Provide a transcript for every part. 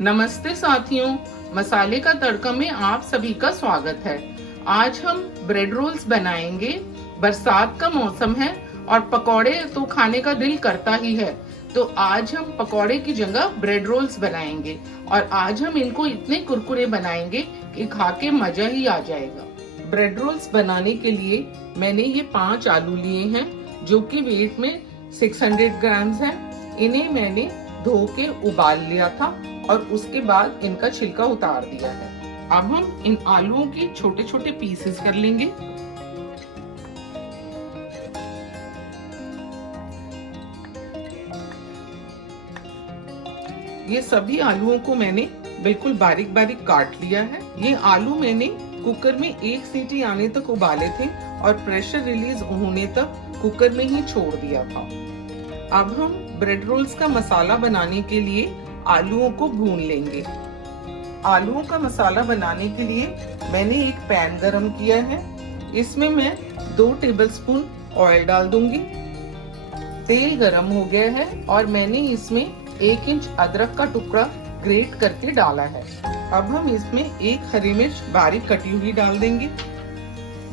नमस्ते साथियों, मसाले का तड़का में आप सभी का स्वागत है। आज हम ब्रेड रोल्स बनाएंगे। बरसात का मौसम है और पकौड़े तो खाने का दिल करता ही है, तो आज हम पकौड़े की जगह ब्रेड रोल्स बनाएंगे और आज हम इनको इतने कुरकुरे बनाएंगे कि खा के मजा ही आ जाएगा। ब्रेड रोल्स बनाने के लिए मैंने ये 5 आलू लिए हैं जो कि वेट में 600 ग्राम्स है। इन्हें मैंने धो के उबाल लिया था और उसके बाद इनका छिलका उतार दिया है। अब हम इन आलूओं की छोटे छोटे पीसेस कर लेंगे। ये सभी आलूओं को मैंने बिल्कुल बारीक बारीक काट लिया है। ये आलू मैंने कुकर में 1 सीटी आने तक उबाले थे और प्रेशर रिलीज होने तक कुकर में ही छोड़ दिया था। अब हम ब्रेड रोल्स का मसाला बनाने के लिए आलूओं को भून लेंगे। आलूओं का मसाला बनाने के लिए मैंने एक पैन गरम किया है। इसमें मैं 2 टेबलस्पून ऑयल डाल दूंगी। तेल गरम हो गया है और मैंने इसमें 1 इंच अदरक का टुकड़ा ग्रेट करके डाला है। अब हम इसमें 1 हरी मिर्च बारीक कटी हुई डाल देंगे।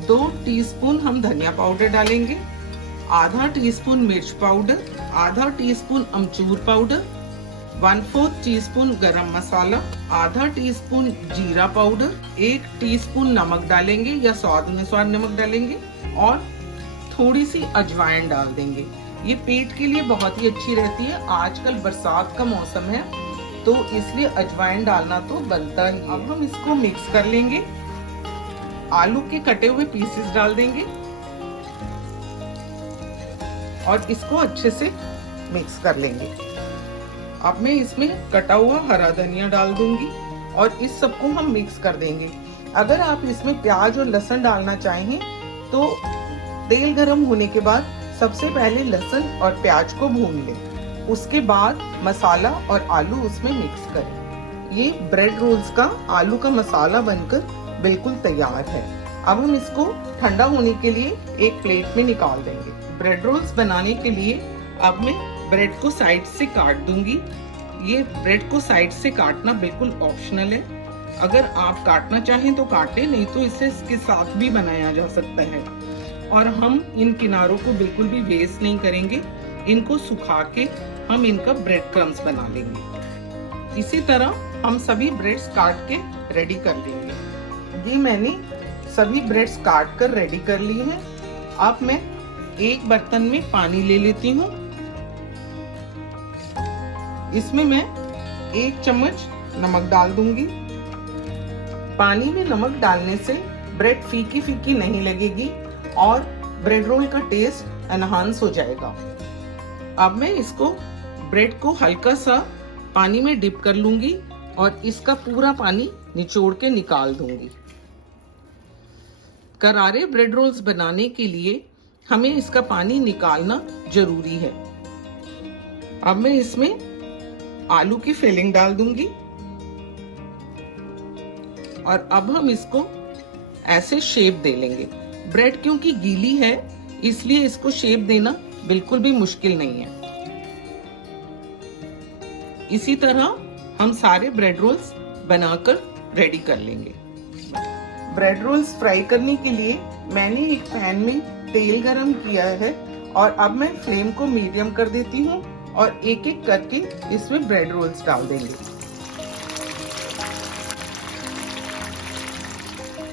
2 टीस्पून हम धनिया पाउडर डालेंगे, आधा टीस्पून मिर्च पाउडर, आधा टीस्पून अमचूर पाउडर, 1/4 टीस्पून गरम मसाला, आधा टीस्पून जीरा पाउडर, 1 टीस्पून नमक डालेंगे या स्वाद अनुसार नमक डालेंगे और थोड़ी सी अजवाइन डाल देंगे। ये पेट के लिए बहुत ही अच्छी रहती है। आजकल बरसात का मौसम है तो इसलिए अजवाइन डालना तो बनता ही है। अब हम इसको मिक्स कर लेंगे। आलू के कटे हुए पीसेस डाल देंगे और इसको अच्छे से मिक्स कर लेंगे। अब मैं इसमें कटा हुआ हरा धनिया डाल दूंगी और इस सबको हम मिक्स कर देंगे। अगर आप इसमें प्याज और लहसुन डालना चाहें तो तेल गरम होने के बाद सबसे पहले लहसुन और प्याज को भून लें, उसके बाद मसाला और आलू उसमें मिक्स करें। ये ब्रेड रोल्स का आलू का मसाला बनकर बिल्कुल तैयार है। अब हम इसको ठंडा होने के लिए एक प्लेट में निकाल देंगे। ब्रेड रोल्स बनाने के लिए अब मैं ब्रेड को साइड से काट दूंगी। ये ब्रेड को साइड से काटना बिल्कुल ऑप्शनल है। अगर आप काटना चाहें तो काटें, नहीं तो इसे इसके साथ भी बनाया जा सकता है। और हम इन किनारों को बिल्कुल भी वेस्ट नहीं करेंगे। इनको सुखा के हम इनका ब्रेड क्रम्स बना लेंगे। इसी तरह हम सभी ब्रेड्स काट के रेडी कर लेंगे। ये मैंने सभी ब्रेड्स काट कर रेडी कर लिए हैं। अब मैं एक बर्तन में पानी ले लेती हूँ। इसमें मैं 1 चम्मच नमक डाल दूंगी। पानी में नमक डालने से ब्रेड फीकी फीकी नहीं लगेगी और ब्रेड रोल का टेस्ट एनहांस हो जाएगा। अब मैं इसको ब्रेड को हल्का सा पानी में डिप कर लूंगी और इसका पूरा पानी निचोड़ के निकाल दूंगी। करारे ब्रेड रोल्स बनाने के लिए हमें इसका पानी निकालना जरूरी है। अब मैं इसमें आलू की फिलिंग डाल दूंगी और अब हम इसको ऐसे शेप दे लेंगे। ब्रेड क्योंकि गीली है इसलिए इसको शेप देना बिल्कुल भी मुश्किल नहीं है। इसी तरह हम सारे ब्रेड रोल्स बनाकर रेडी कर लेंगे। ब्रेड रोल्स फ्राई करने के लिए मैंने एक पैन में तेल गरम किया है और अब मैं फ्लेम को मीडियम कर देती हूँ और एक एक करके इसमें ब्रेड रोल्स डाल देंगे।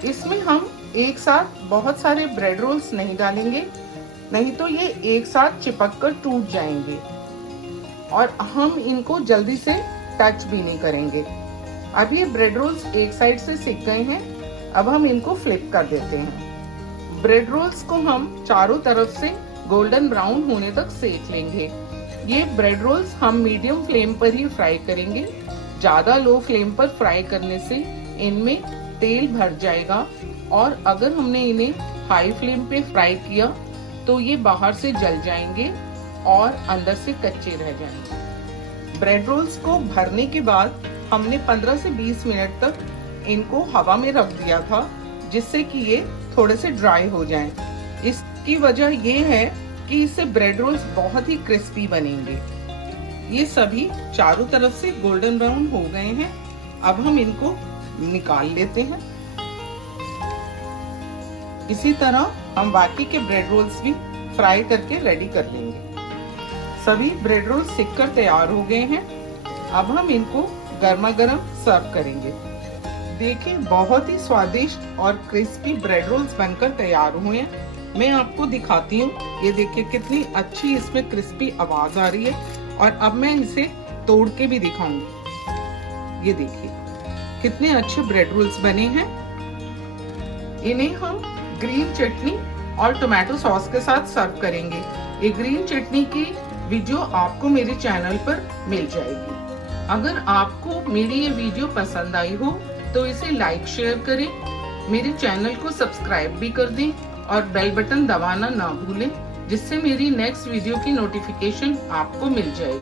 इसमें हम एक साथ बहुत सारे ब्रेड रोल्स नहीं डालेंगे, नहीं तो ये एक साथ चिपक कर टूट जाएंगे और हम इनको जल्दी से टच भी नहीं करेंगे। अब ये ब्रेड रोल्स एक साइड से सिक गए हैं। अब हम इनको फ्लिप कर देते हैं। ब्रेड रोल्स को हम चारों तरफ से गोल्डन ब्राउन होने तक सेक लेंगे। ये ब्रेड रोल्स हम मीडियम फ्लेम पर ही फ्राई करेंगे। ज्यादा लो फ्लेम पर फ्राई करने से इनमें तेल भर जाएगा और अगर हमने इन्हें हाई फ्लेम पे फ्राई किया तो ये बाहर से जल जाएंगे और अंदर से कच्चे रह जाएंगे। ब्रेड रोल्स को भरने के बाद हमने 15 से 20 मिनट तक इनको हवा में रख दिया था, जिससे कि ये थोड़े से ड्राई हो जाएं। इसकी वजह ये है कि इससे ब्रेड रोल्स बहुत ही क्रिस्पी बनेंगे। ये सभी चारों तरफ से गोल्डन ब्राउन हो गए हैं। अब हम इनको निकाल लेते हैं। इसी तरह हम बाकी के ब्रेड रोल्स भी फ्राई करके रेडी कर लेंगे। सभी ब्रेड रोल्स सिककर तैयार हो गए हैं। अब हम इनको गर्मा गर्म सर्व करेंगे। देखिए, बहुत ही स्वादिष्ट और क्रिस्पी ब्रेड रोल्स बनकर तैयार हुए हैं। मैं आपको दिखाती हूँ। ये देखिए कितनी अच्छी इसमें क्रिस्पी आवाज आ रही है। और अब मैं इसे तोड़ के भी दिखाऊंगी। ये देखिए कितने अच्छे ब्रेड रोल्स बने हैं। इन्हें हम ग्रीन चटनी और टोमेटो सॉस के साथ सर्व करेंगे। ये ग्रीन चटनी की वीडियो आपको मेरे चैनल पर मिल जाएगी। अगर आपको मेरी ये वीडियो पसंद आई हो तो इसे लाइक शेयर करें, मेरे चैनल को सब्सक्राइब भी कर दें और बेल बटन दबाना ना भूलें, जिससे मेरी नेक्स्ट वीडियो की नोटिफिकेशन आपको मिल जाए।